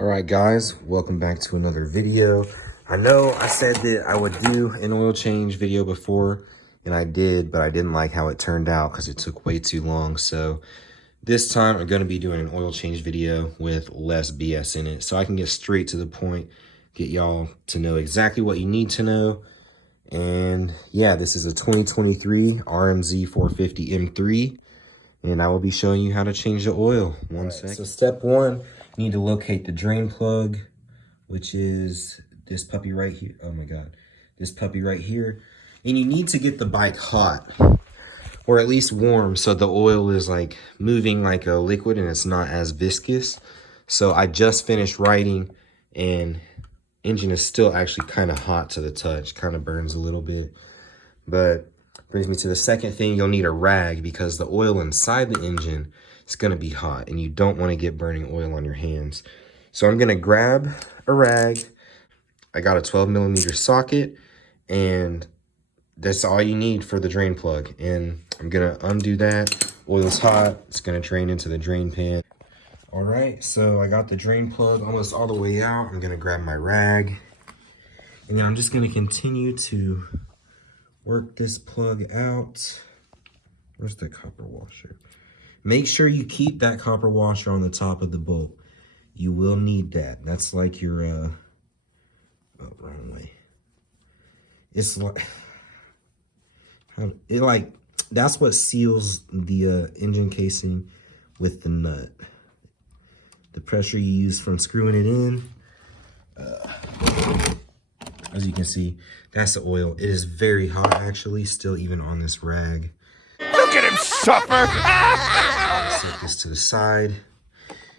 All right, guys, welcome back to another video. I know I said that I would do an oil change video before, and I did, but I didn't like how it turned out because it took way too long. So this time I'm going to be doing an oil change video with less BS in it, so I can get straight to the point, get y'all to know exactly what you need to know. And yeah, this is a 2023 RMZ450 M3, and I will be showing you how to change the oil. One second. So step one, you need to locate the drain plug, which is this puppy right here. Oh my God, this puppy right here. And you need to get the bike hot, or at least warm, so the oil is like moving like a liquid and it's not as viscous. So I just finished riding and engine is still actually kind of hot to the touch, kind of burns a little bit. But brings me to the second thing. You'll need a rag because the oil inside the engine is going to be hot and you don't want to get burning oil on your hands. So I'm going to grab a rag. I got a 12mm socket, and that's all you need for the drain plug. And I'm going to undo that. Oil's hot. It's going to drain into the drain pan. All right, so I got the drain plug almost all the way out. I'm going to grab my rag, and then I'm just going to continue to work this plug out. Where's the copper washer? Make sure you keep that copper washer on the top of the bolt. You will need that. That's like your, oh, wrong way. It's like, that's what seals the engine casing with the nut. The pressure you use from screwing it in, as you can see, that's the oil. It is very hot, actually, still even on this rag. Look at him suffer! Set this to the side.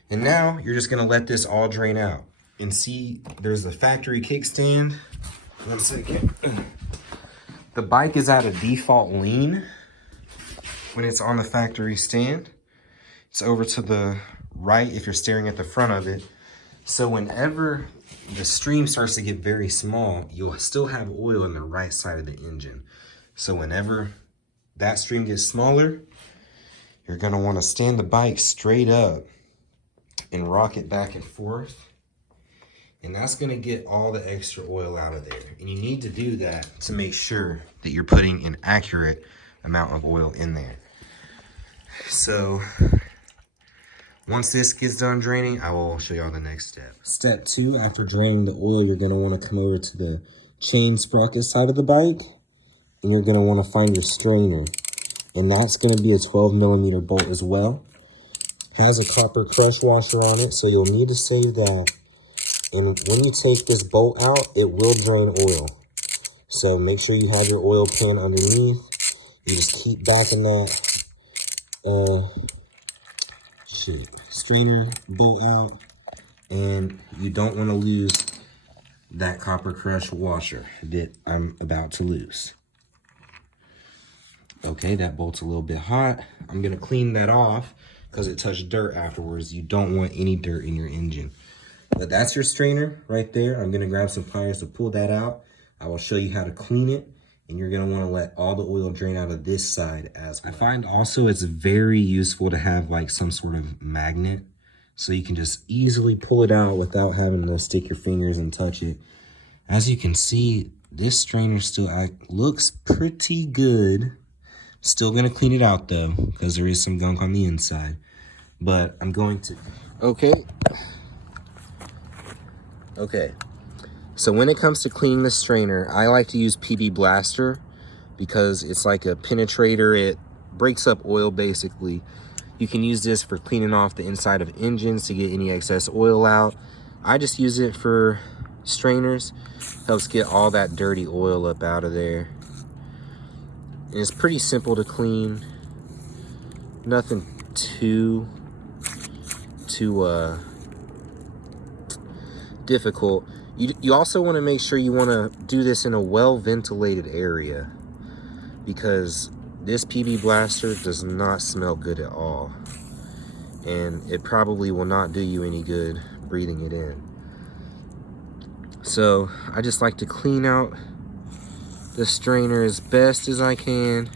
And now you're just gonna let this all drain out. And see, there's the factory kickstand. 1 second. The bike is at a default lean when it's on the factory stand. It's over to the right if you're staring at the front of it. So whenever the stream starts to get very small, you'll still have oil in the right side of the engine. So whenever that stream gets smaller, you're going to want to stand the bike straight up and rock it back and forth. And that's going to get all the extra oil out of there. And you need to do that to make sure that you're putting an accurate amount of oil in there. So once this gets done draining, I will show y'all the next step. Step 2, after draining the oil, you're going to want to come over to the chain sprocket side of the bike, and you're going to want to find your strainer. And that's going to be a 12mm bolt as well. Has a copper crush washer on it, so you'll need to save that. And when you take this bolt out, it will drain oil. So make sure you have your oil pan underneath. You just keep backing that strainer bolt out, and you don't want to lose that copper crush washer that I'm about to lose. Okay, that bolt's a little bit hot. I'm gonna clean that off because it touched dirt afterwards. You don't want any dirt in your engine. But that's your strainer right there. I'm gonna grab some pliers to pull that out. I will show you how to clean it. And you're going to want to let all the oil drain out of this side as well. I find also it's very useful to have like some sort of magnet, so you can just easily pull it out without having to stick your fingers and touch it. As you can see, this strainer still looks pretty good. Still going to clean it out though, because there is some gunk on the inside. But I'm going to... Okay. So when it comes to cleaning the strainer, I like to use PB Blaster because it's like a penetrator. It breaks up oil basically. You can use this for cleaning off the inside of engines to get any excess oil out. I just use it for strainers. Helps get all that dirty oil up out of there. And it's pretty simple to clean. Nothing too difficult. You also want to make sure you want to do this in a well-ventilated area, because this PB Blaster does not smell good at all. And it probably will not do you any good breathing it in. So I just like to clean out the strainer as best as I can.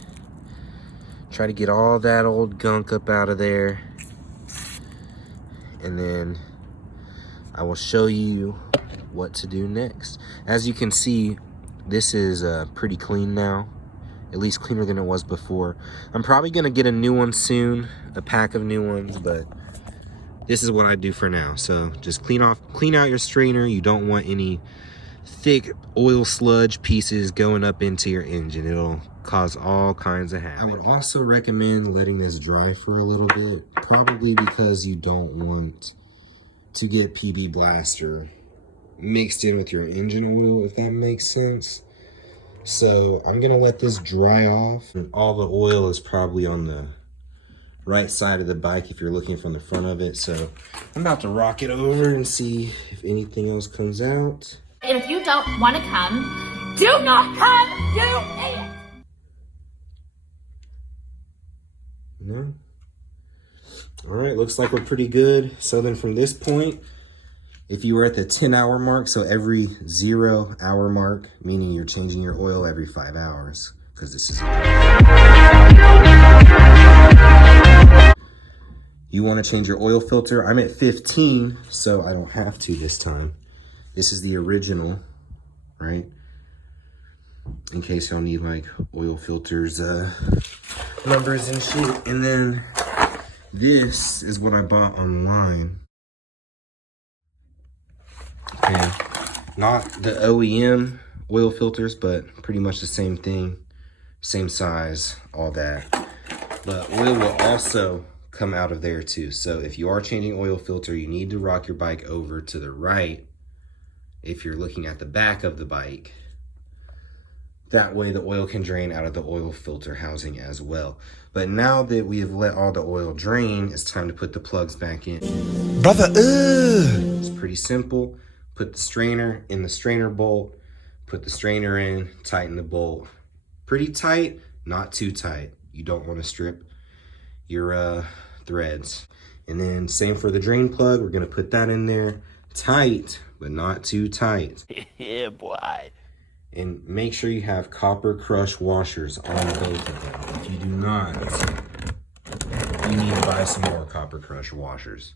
Try to get all that old gunk up out of there. And then I will show you what to do next. As you can see, this is pretty clean now, at least cleaner than it was before. I'm probably gonna get a new one soon, a pack of new ones, but this is what I do for now. So just clean out your strainer. You don't want any thick oil sludge pieces going up into your engine. It'll cause all kinds of havoc. I would also recommend letting this dry for a little bit, probably because you don't want to get PB Blaster mixed in with your engine oil, if that makes sense. So I'm gonna let this dry off. And all the oil is probably on the right side of the bike if you're looking from the front of it. So I'm about to rock it over and see if anything else comes out. And if you don't want to come, do not come, you idiot! No. All right, looks like we're pretty good. So then from this point, if you were at the 10-hour mark, so every 0-hour mark, meaning you're changing your oil every 5 hours, because this is... You want to change your oil filter. I'm at 15, so I don't have to this time. This is the original, right? In case y'all need like oil filters, numbers and shit. And then this is what I bought online. Okay, not the OEM oil filters, but pretty much the same thing, same size, all that. But oil will also come out of there too. So if you are changing oil filter, you need to rock your bike over to the right if you're looking at the back of the bike. That way the oil can drain out of the oil filter housing as well. But now that we have let all the oil drain, it's time to put the plugs back in. Brother, It's pretty simple. Put the strainer in the strainer bolt, put the strainer in, tighten the bolt. Pretty tight, not too tight. You don't want to strip your threads. And then same for the drain plug. We're gonna put that in there tight, but not too tight. yeah, boy. And make sure you have copper crush washers on both of them. If you do not, you need to buy some more copper crush washers.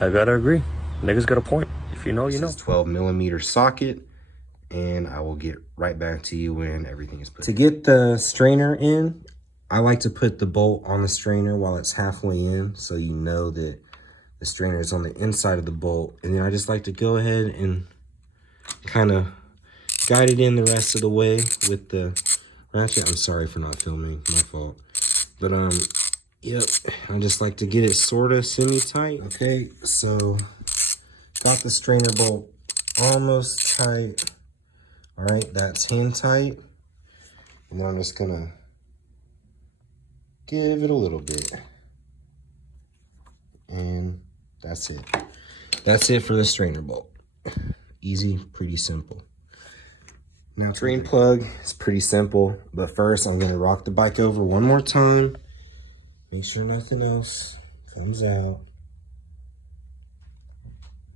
I gotta agree. Niggas got a point. If you know, you know. This is 12mm socket, and I will get right back to you when everything is put. To get the strainer in, I like to put the bolt on the strainer while it's halfway in, so you know that the strainer is on the inside of the bolt. And then I just like to go ahead and kind of guide it in the rest of the way with the ratchet. I'm sorry for not filming, my fault. But yep, I just like to get it sort of semi-tight. Okay, so got the strainer bolt almost tight. All right, that's hand tight. And then I'm just gonna give it a little bit. And that's it. That's it for the strainer bolt. Easy, pretty simple. Now, drain plug is pretty simple, but first I'm gonna rock the bike over one more time. Make sure nothing else comes out.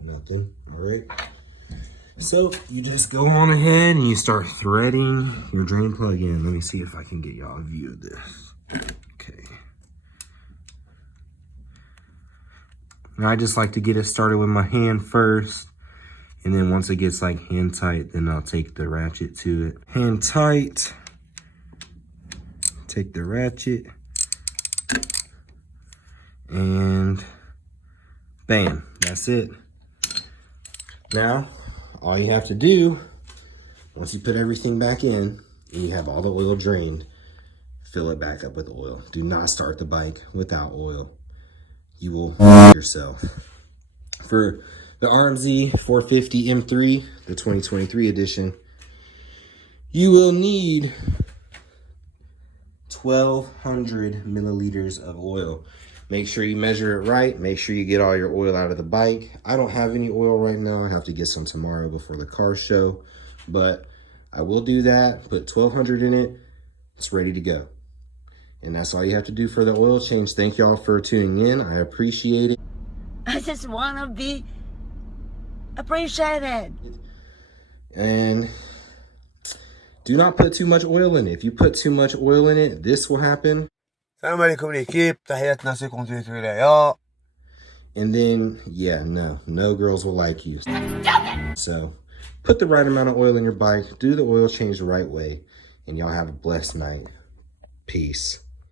Nothing, all right. So you just go on ahead and you start threading your drain plug in. Let me see if I can get y'all a view of this. Okay. Now I just like to get it started with my hand first. And then once it gets like hand tight, then I'll take the ratchet to it. Hand tight. Take the ratchet. And bam, that's it. Now, all you have to do, once you put everything back in, and you have all the oil drained, fill it back up with oil. Do not start the bike without oil. You will yourself. For the RMZ 450 M3, the 2023 edition, you will need 1,200 milliliters of oil. Make sure you measure it right. Make sure you get all your oil out of the bike. I don't have any oil right now. I have to get some tomorrow before the car show, but I will do that. Put 1,200 in it. It's ready to go. And that's all you have to do for the oil change. Thank y'all for tuning in. I appreciate it. I just want to be appreciated. And do not put too much oil in it. If you put too much oil in it, this will happen. السلام عليكم l'équipe تحياتنا سيكون تويتر يا And then, yeah, no girls will like you. So put the right amount of oil in your bike, do the oil change the right way, and y'all have a blessed night. Peace.